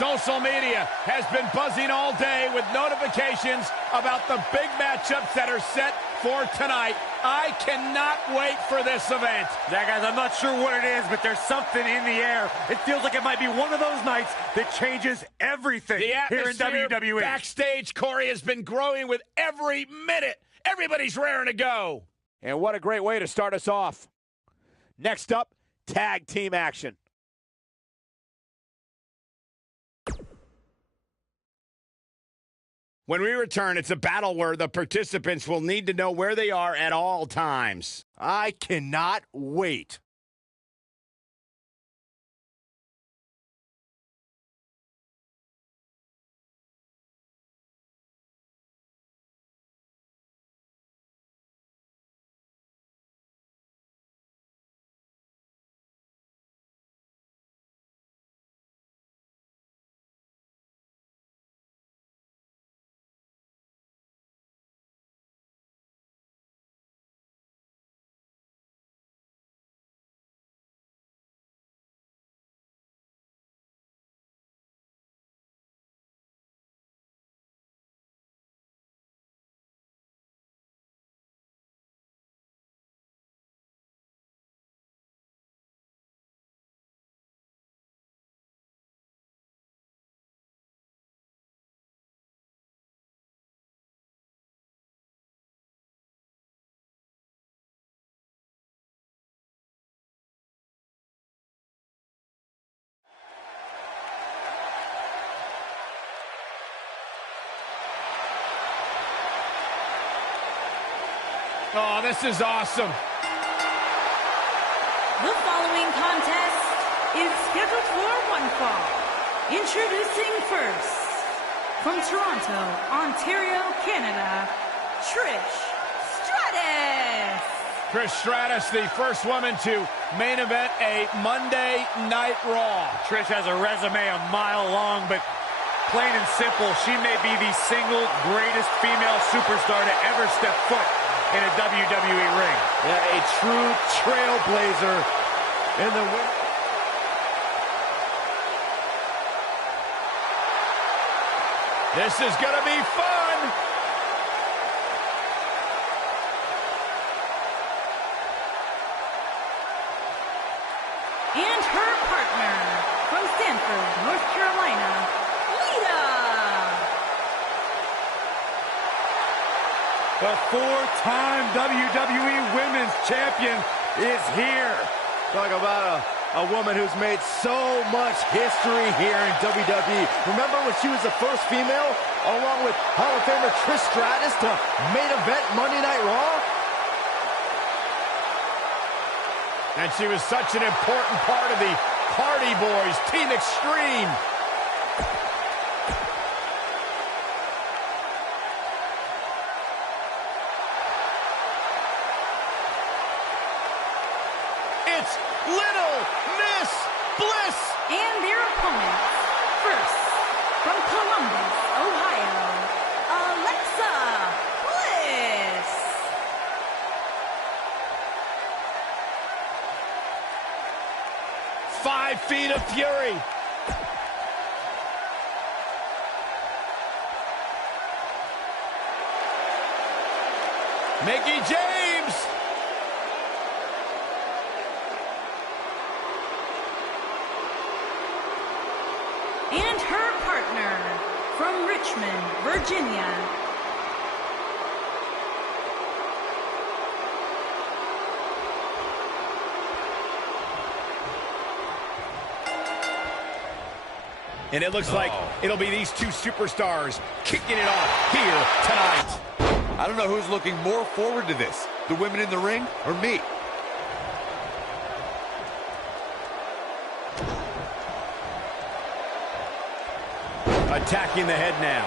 Social media has been buzzing all day with notifications about the big matchups that are set for tonight. I cannot wait for this event. Yeah, guys, I'm not sure what it is, but there's something in the air. It feels like it might be one of those nights that changes everything here in WWE. Backstage, Corey, has been growing with every minute. Everybody's raring to go. And what a great way to start us off. Next up, tag team action. When we return, it's a battle where the participants will need to know where they are at all times. I cannot wait. Oh, this is awesome. The following contest is scheduled for one fall. Introducing first, from Toronto, Ontario, Canada, Trish Stratus. Trish Stratus, the first woman to main event a Monday Night Raw. Trish has a resume a mile long, but plain and simple, she may be the single greatest female superstar to ever step foot in a WWE ring. Yeah, a true trailblazer in the win. This is going to be fun. And her partner, from Stanford, North Carolina, Lita. The four-time WWE Women's Champion is here. Talk about a woman who's made so much history here in WWE. Remember when she was the first female, along with Hall of Famer Trish Stratus, to main event Monday Night Raw? And she was such an important part of the Hardy Boys, Team Extreme. It's Little Miss Bliss. And their opponents, first, from Columbus, Ohio, Alexa Bliss. Five feet of fury. Mickie James. And her partner, from Richmond, Virginia, And it looks like it'll be these two superstars kicking it off here tonight. I don't know who's looking more forward to this, the women in the ring or me. Attacking the head now.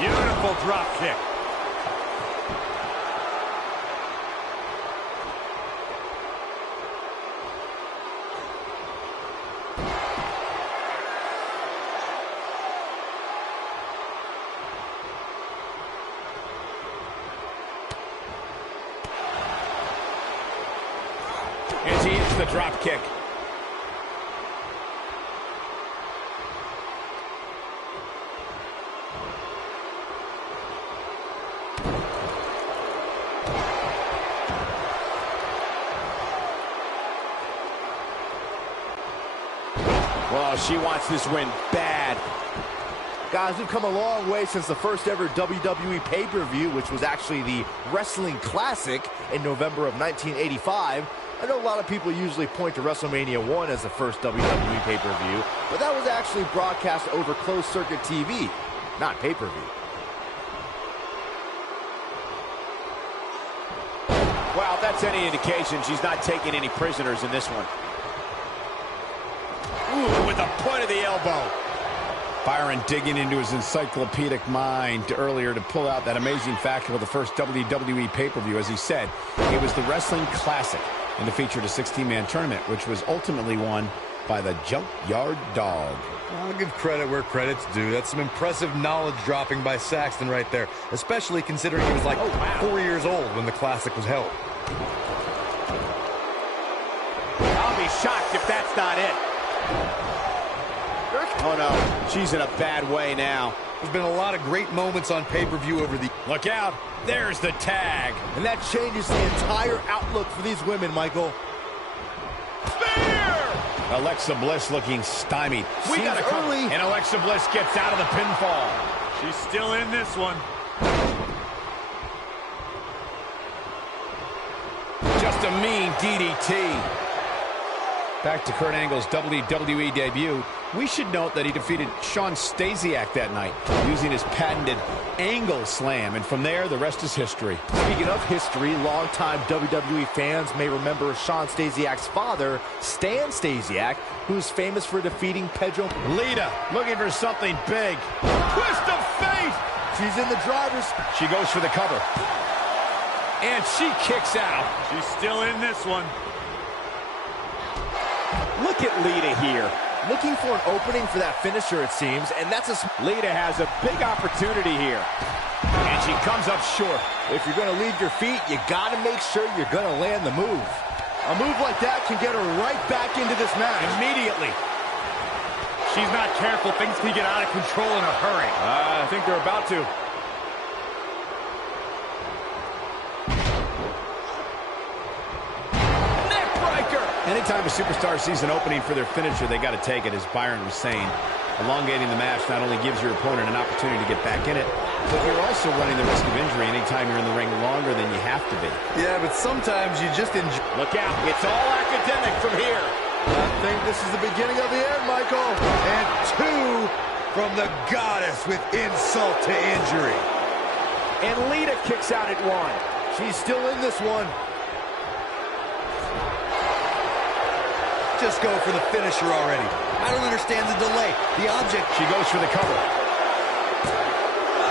Beautiful drop kick. the drop kick. Well, she wants this win bad. Guys, we've come a long way since the first ever WWE pay-per-view, which was actually the Wrestling Classic in November of 1985. I know a lot of people usually point to WrestleMania 1 as the first WWE pay-per-view, but that was actually broadcast over closed-circuit TV, not pay-per-view. Wow, if that's any indication, she's not taking any prisoners in this one. Ooh, with the point of the elbow. Byron digging into his encyclopedic mind earlier to pull out that amazing fact of the first WWE pay-per-view. As he said, it was the Wrestling Classic, and it featured a 16-man tournament, which was ultimately won by the Junkyard Dog. I'll give credit where credit's due. That's some impressive knowledge dropping by Saxton right there, especially considering he was like 4 years old when the Classic was held. I'll be shocked if that's not it. Oh no, she's in a bad way now. There's been a lot of great moments on pay-per-view over the... Look out, there's the tag. And that changes the entire outlook for these women, Michael. Spear! Alexa Bliss looking stymied. We got it early. And Alexa Bliss gets out of the pinfall. She's still in this one. Just a mean DDT. Back to Kurt Angle's WWE debut. We should note that he defeated Shawn Stasiak that night using his patented angle slam. And from there, the rest is history. Speaking of history, longtime WWE fans may remember Shawn Stasiak's father, Stan Stasiak, who's famous for defeating Pedro. Lita looking for something big. Twist of fate. She's in the driver's. She goes for the cover. And she kicks out. She's still in this one. Look at Lita here. Looking for an opening for that finisher, it seems, and that's a... Lita has a big opportunity here. And she comes up short. If you're going to leave your feet, you got to make sure you're going to land the move. A move like that can get her right back into this match. Immediately. She's not careful. Things can get out of control in a hurry. I think they're about to. Anytime a superstar sees an opening for their finisher, they got to take it, as Byron was saying. Elongating the match not only gives your opponent an opportunity to get back in it, but you're also running the risk of injury anytime you're in the ring longer than you have to be. Yeah, but sometimes you just enjoy... Look out, it's all academic from here. I think this is the beginning of the end, Michael. And two from the goddess with insult to injury. And Lita kicks out at one. She's still in this one. Just go for the finisher already. I don't understand the delay. The object... She goes for the cover.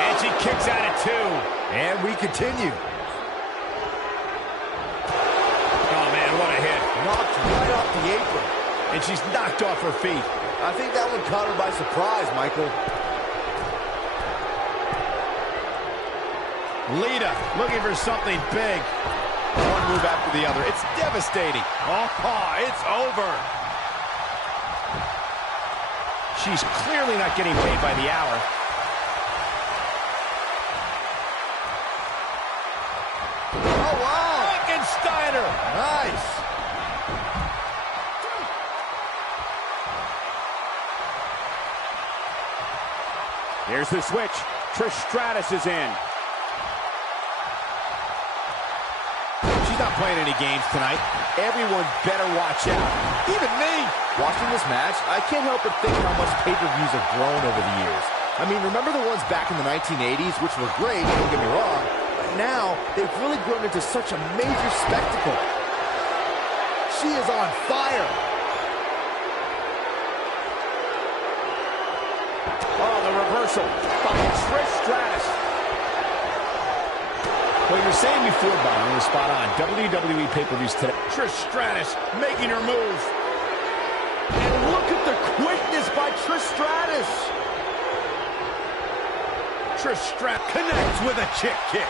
And she kicks out at two. And we continue. Oh, man, what a hit. Knocked right off the apron. And she's knocked off her feet. I think that one caught her by surprise, Michael. Lita looking for something big. One move after the other. It's devastating. Oh, it's over. She's clearly not getting paid by the hour. Oh, wow. Frankensteiner. Nice. Here's the switch. Trish Stratus is in. Not playing any games tonight. Everyone better watch out. Even me. Watching this match, I can't help but think how much pay-per-views have grown over the years. I mean, remember the ones back in the 1980s, which were great, don't get me wrong, but now they've really grown into such a major spectacle. She is on fire. Oh, the reversal by Trish Stratus. What you were saying before, Byron, was spot on. WWE pay-per-views today. Trish Stratus making her move. And look at the quickness by Trish Stratus. Trish Stratus connects with a chick kick.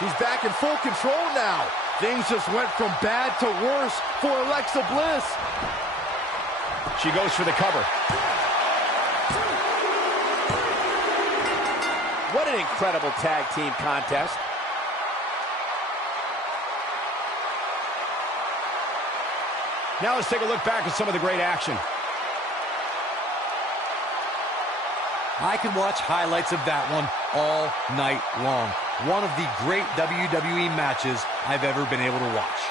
She's back in full control now. Things just went from bad to worse for Alexa Bliss. She goes for the cover. What an incredible tag team contest. Now let's take a look back at some of the great action. I can watch highlights of that one all night long. One of the great WWE matches I've ever been able to watch.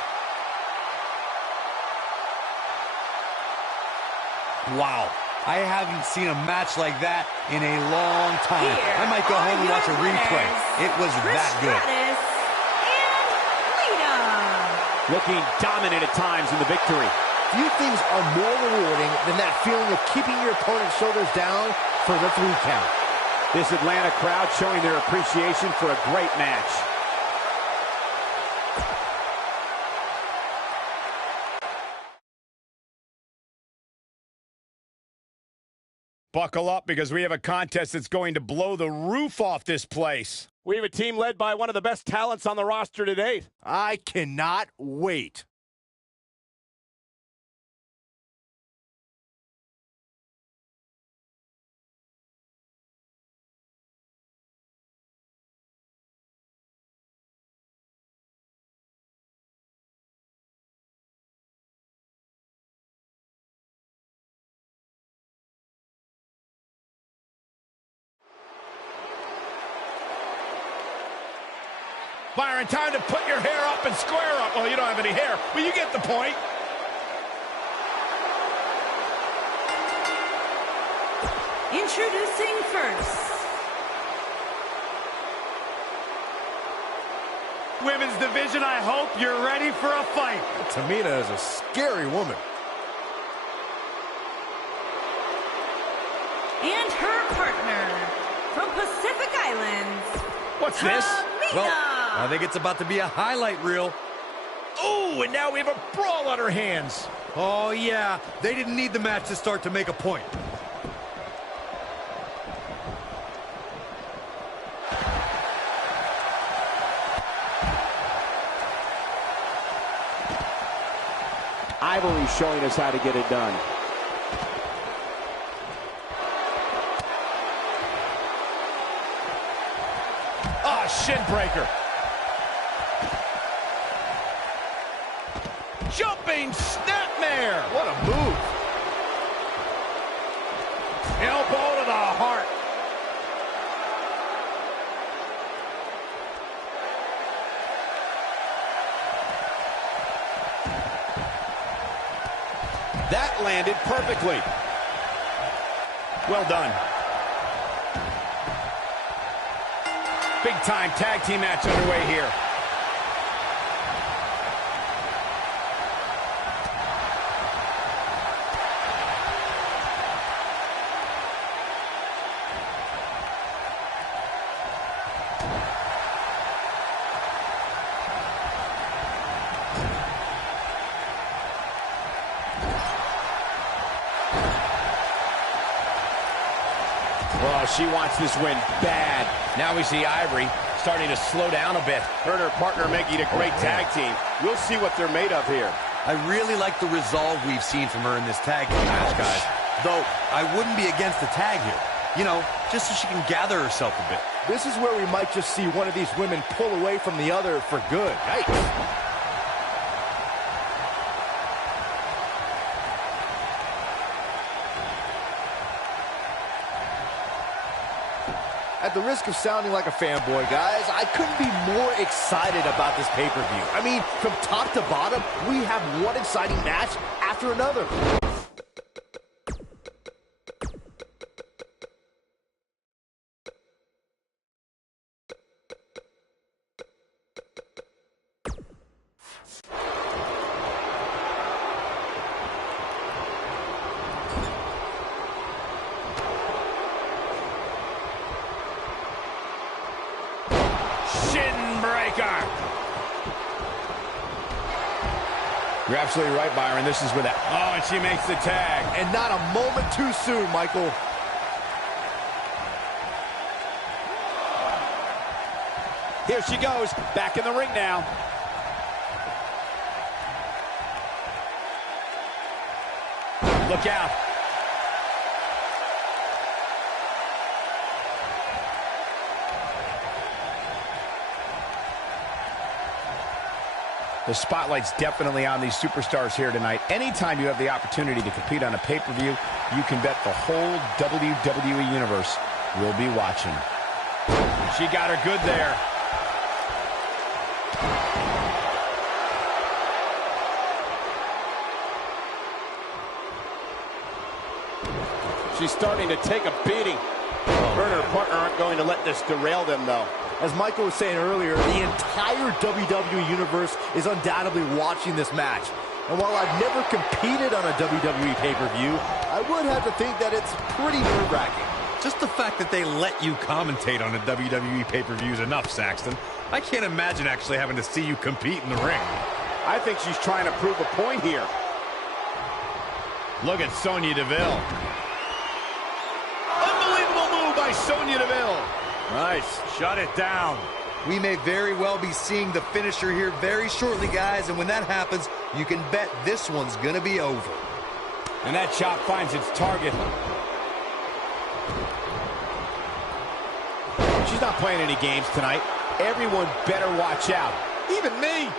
Wow, I haven't seen a match like that in a long time. I might go home and watch a replay. It was that good. Looking dominant at times in the victory. Few things are more rewarding than that feeling of keeping your opponent's shoulders down for the 3 count. This Atlanta crowd showing their appreciation for a great match. Buckle up, because we have a contest that's going to blow the roof off this place. We have a team led by one of the best talents on the roster to date. I cannot wait. Byron, time to put your hair up and square up. Well, you don't have any hair, but you get the point. Introducing first. Women's division, I hope you're ready for a fight. Tamina is a scary woman. And her partner from Pacific Islands. What's this? Tamina. I think it's about to be a highlight reel. Oh, and now we have a brawl on our hands. Oh, yeah. They didn't need the match to start to make a point. Ivory showing us how to get it done. Ah, shin breaker. Jumping snapmare. What a move. Elbow to the heart. That landed perfectly. Well done. Big time tag team match underway here. Well, she wants this win bad. Now we see Ivory starting to slow down a bit. Her and her partner making a great tag team. We'll see what they're made of here. I really like the resolve we've seen from her in this tag team match, guys. Though, I wouldn't be against the tag here. You know, just so she can gather herself a bit. This is where we might just see one of these women pull away from the other for good. Yikes. At the risk of sounding like a fanboy, guys, I couldn't be more excited about this pay-per-view. I mean, from top to bottom, we have one exciting match after another. You're absolutely right, Byron. This is without... Oh, and she makes the tag. And not a moment too soon, Michael. Here she goes, back in the ring now. Look out. The spotlight's definitely on these superstars here tonight. Anytime you have the opportunity to compete on a pay-per-view, you can bet the whole WWE Universe will be watching. She got her good there. She's starting to take a beating. Her and her partner aren't going to let this derail them, though. As Michael was saying earlier, the entire WWE Universe is undoubtedly watching this match. And while I've never competed on a WWE pay-per-view, I would have to think that it's pretty nerve-wracking. Just the fact that they let you commentate on a WWE pay-per-view is enough, Saxton. I can't imagine actually having to see you compete in the ring. I think she's trying to prove a point here. Look at Sonya Deville. Unbelievable move by Sonya Deville. Nice. Shut it down. We may very well be seeing the finisher here very shortly, guys, and when that happens, you can bet this one's going to be over. And that chop finds its target. She's not playing any games tonight. Everyone better watch out. Even me.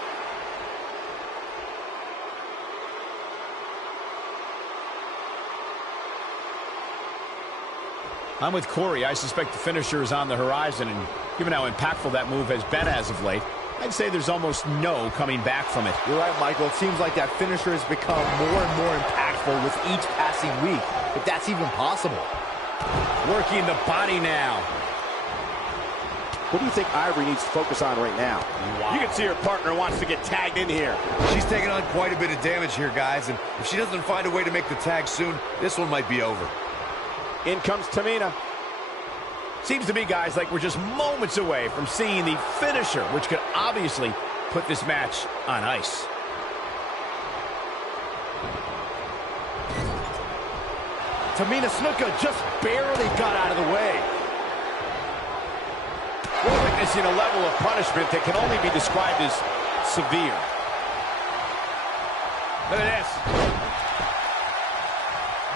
I'm with Corey. I suspect the finisher is on the horizon, and given how impactful that move has been as of late, I'd say there's almost no coming back from it. You're right, Michael. It seems like that finisher has become more and more impactful with each passing week, if that's even possible. Working the body now. What do you think Ivory needs to focus on right now? Wow. You can see her partner wants to get tagged in here. She's taking on quite a bit of damage here, guys, and if she doesn't find a way to make the tag soon, this one might be over. In comes Tamina. Seems to me, guys, like we're just moments away from seeing the finisher, which could obviously put this match on ice. Tamina Snuka just barely got out of the way. We're witnessing a level of punishment that can only be described as severe. Look at this.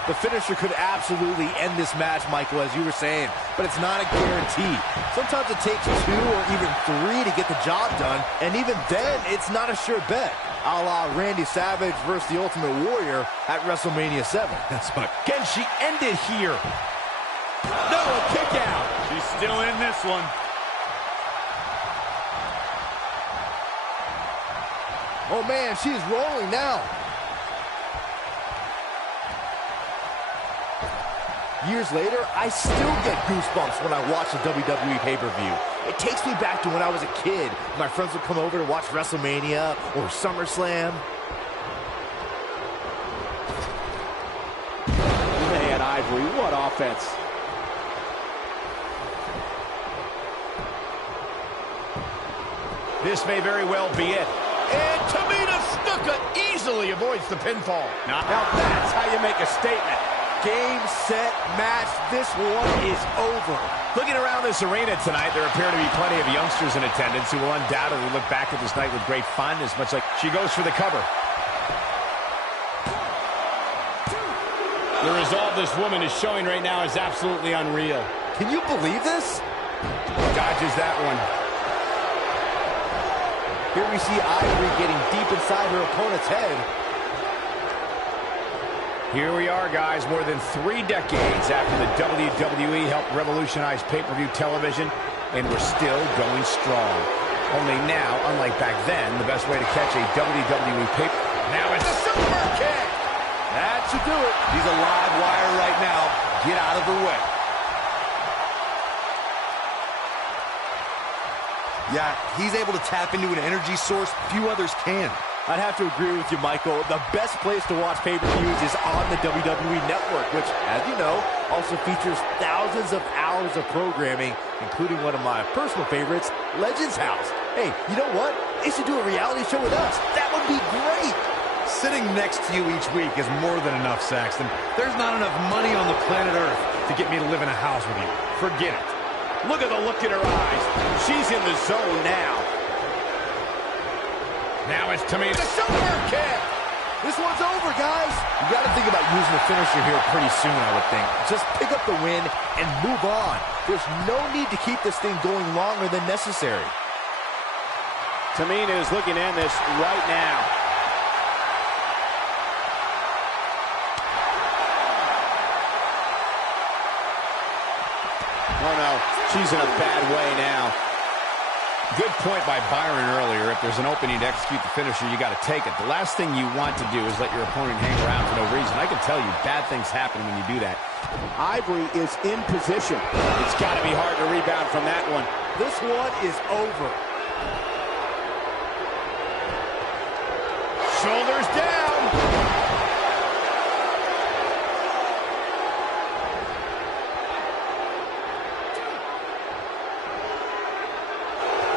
The finisher could absolutely end this match, Michael, as you were saying, but it's not a guarantee. Sometimes it takes 2 or even 3 to get the job done, and even then, it's not a sure bet. A la Randy Savage versus the Ultimate Warrior at WrestleMania 7. That's right. Can she end it here? No, a kick out. She's still in this one. Oh, man, she's rolling now. Years later, I still get goosebumps when I watch a WWE pay-per-view. It takes me back to when I was a kid. My friends would come over to watch WrestleMania or SummerSlam. Man, Ivory, what offense. This may very well be it. And Tamina Snuka easily avoids the pinfall. Now that's how you make a statement. Game, set, match. This one is over. Looking around this arena tonight, there appear to be plenty of youngsters in attendance who will undoubtedly look back at this night with great fondness, much like she goes for the cover. The resolve this woman is showing right now is absolutely unreal. Can you believe this? Dodges that one. Here we see Ivory getting deep inside her opponent's head. Here we are, guys, more than 3 decades after the WWE helped revolutionize pay-per-view television, and we're still going strong. Only now, unlike back then, the best way to catch a WWE pay-per-view. Now it's a super kick! That should do it. He's a live wire right now. Get out of the way. Yeah, he's able to tap into an energy source few others can. I'd have to agree with you, Michael. The best place to watch pay-per-views is on the WWE Network, which, as you know, also features thousands of hours of programming, including one of my personal favorites, Legends House. Hey, you know what? They should do a reality show with us. That would be great. Sitting next to you each week is more than enough, Saxton. There's not enough money on the planet Earth to get me to live in a house with you. Forget it. Look at the look in her eyes. She's in the zone now. Now it's Tamina. The super kick. This one's over, guys. You got to think about using the finisher here pretty soon, I would think. Just pick up the win and move on. There's no need to keep this thing going longer than necessary. Tamina is looking to end this right now. Oh no, she's in a bad way now. Good point by Byron earlier. If there's an opening to execute the finisher, you got to take it. The last thing you want to do is let your opponent hang around for no reason. I can tell you, bad things happen when you do that. Ivory is in position. It's got to be hard to rebound from that one. This one is over. Shoulders down.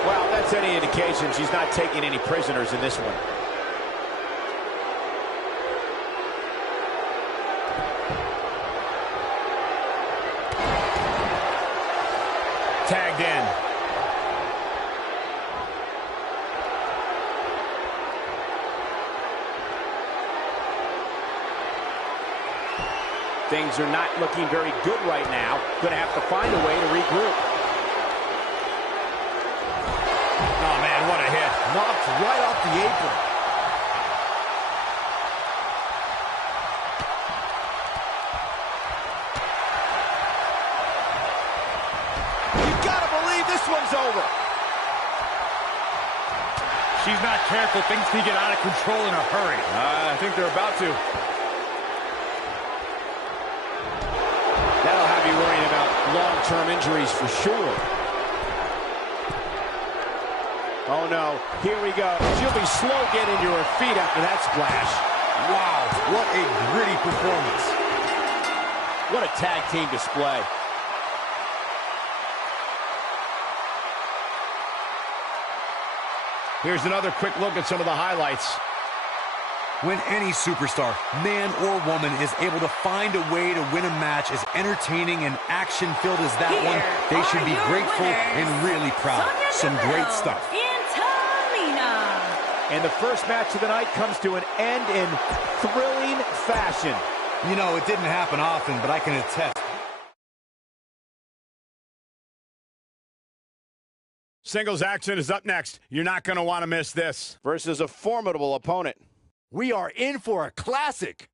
Well, that's any indication she's not taking any prisoners in this one. Tagged in. Things are not looking very good right now. Going to have to find a way to regroup. Oh, man, what a hit. Knocked right off the apron. You gotta believe this one's over. She's not careful. Things can get out of control in a hurry. I think they're about to. That'll have you worrying about long-term injuries for sure. Oh no, here we go. She'll be slow getting to her feet after that splash. Wow, what a gritty performance. What a tag team display. Here's another quick look at some of the highlights. When any superstar, man or woman, is able to find a way to win a match as entertaining and action-filled as that one, they should be grateful and really proud. Some great stuff. And the first match of the night comes to an end in thrilling fashion. You know, it didn't happen often, but I can attest. Singles action is up next. You're not going to want to miss this. Versus a formidable opponent. We are in for a classic.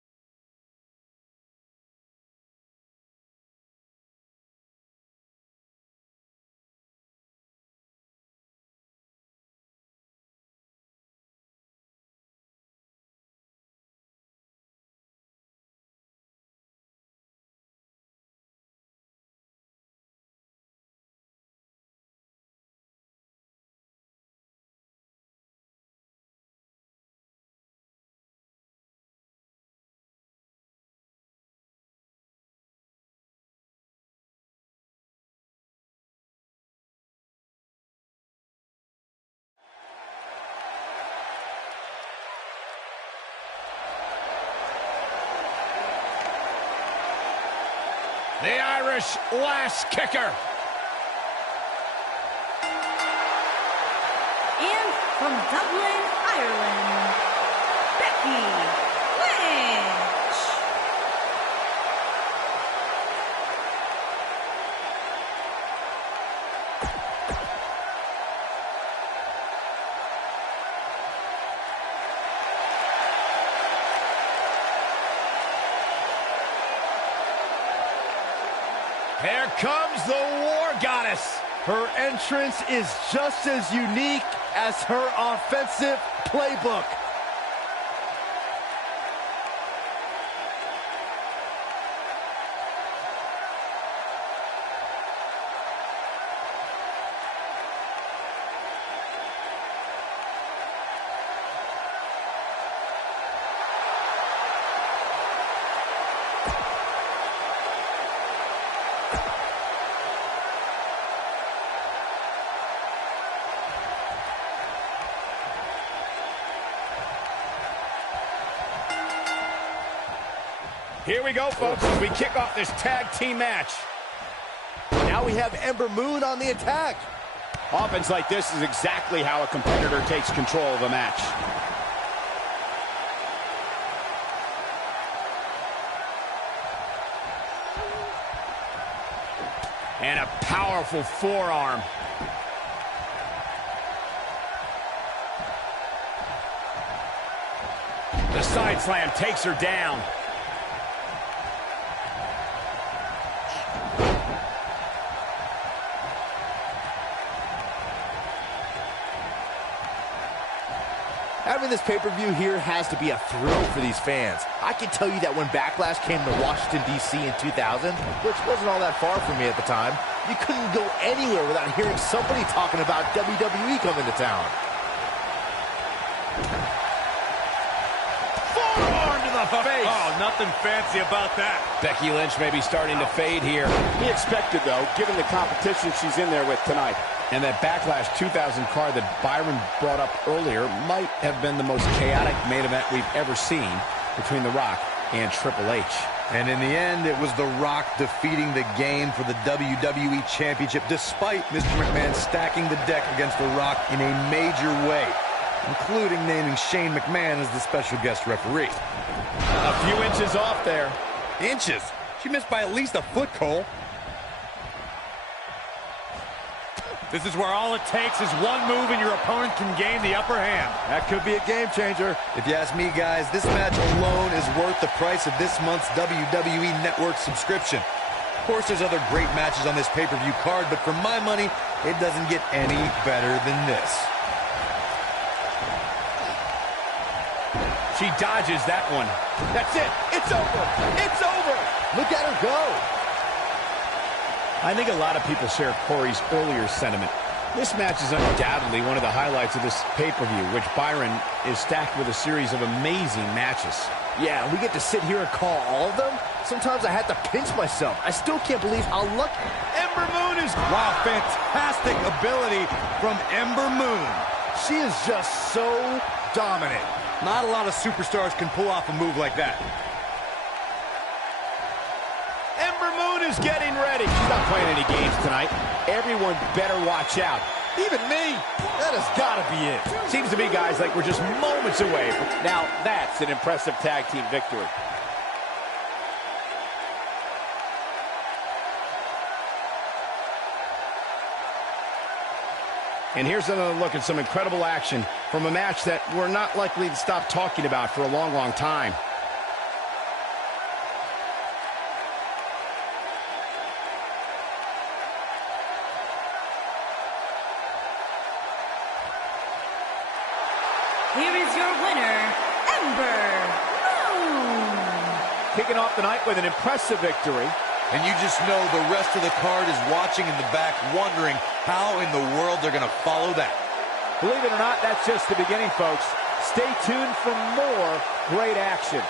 The Irish last kicker. And from Dublin, Ireland, Becky Lynch. Here comes the War Goddess. Her entrance is just as unique as her offensive playbook. Here we go, folks, as we kick off this tag team match. Now we have Ember Moon on the attack. Offense like this is exactly how a competitor takes control of a match. And a powerful forearm. The side slam takes her down. Having this pay-per-view here has to be a thrill for these fans. I can tell you that when Backlash came to Washington, D.C. in 2000, which wasn't all that far from me at the time, you couldn't go anywhere without hearing somebody talking about WWE coming to town. Forearm to the face. Oh, nothing fancy about that. Becky Lynch may be starting to fade here. He expected, though, given the competition she's in there with tonight. And that Backlash 2000 card that Byron brought up earlier might have been the most chaotic main event we've ever seen between The Rock and Triple H. And in the end, it was The Rock defeating the game for the WWE Championship, despite Mr. McMahon stacking the deck against The Rock in a major way, including naming Shane McMahon as the special guest referee. A few inches off there. Inches? She missed by at least a foot, Cole. This is where all it takes is one move and your opponent can gain the upper hand. That could be a game changer. If you ask me, guys, this match alone is worth the price of this month's WWE Network subscription. Of course, there's other great matches on this pay-per-view card, but for my money, it doesn't get any better than this. She dodges that one. That's it. It's over. It's over. Look at her go. I think a lot of people share Corey's earlier sentiment. This match is undoubtedly one of the highlights of this pay-per-view, which Byron is stacked with a series of amazing matches. Yeah, we get to sit here and call all of them. Sometimes I had to pinch myself. I still can't believe how lucky. Ember Moon is... Wow, fantastic ability from Ember Moon. She is just so dominant. Not a lot of superstars can pull off a move like that. Ember Moon is getting ready. She's not playing any games tonight. Everyone better watch out. Even me. That has got to be it. Seems to me, guys, like we're just moments away from... Now, that's an impressive tag team victory. And here's another look at some incredible action from a match that we're not likely to stop talking about for a long, long time. Here is your winner, Ember Moon. Kicking off the night with an impressive victory. And you just know the rest of the card is watching in the back, wondering how in the world they're going to follow that. Believe it or not, that's just the beginning, folks. Stay tuned for more great action.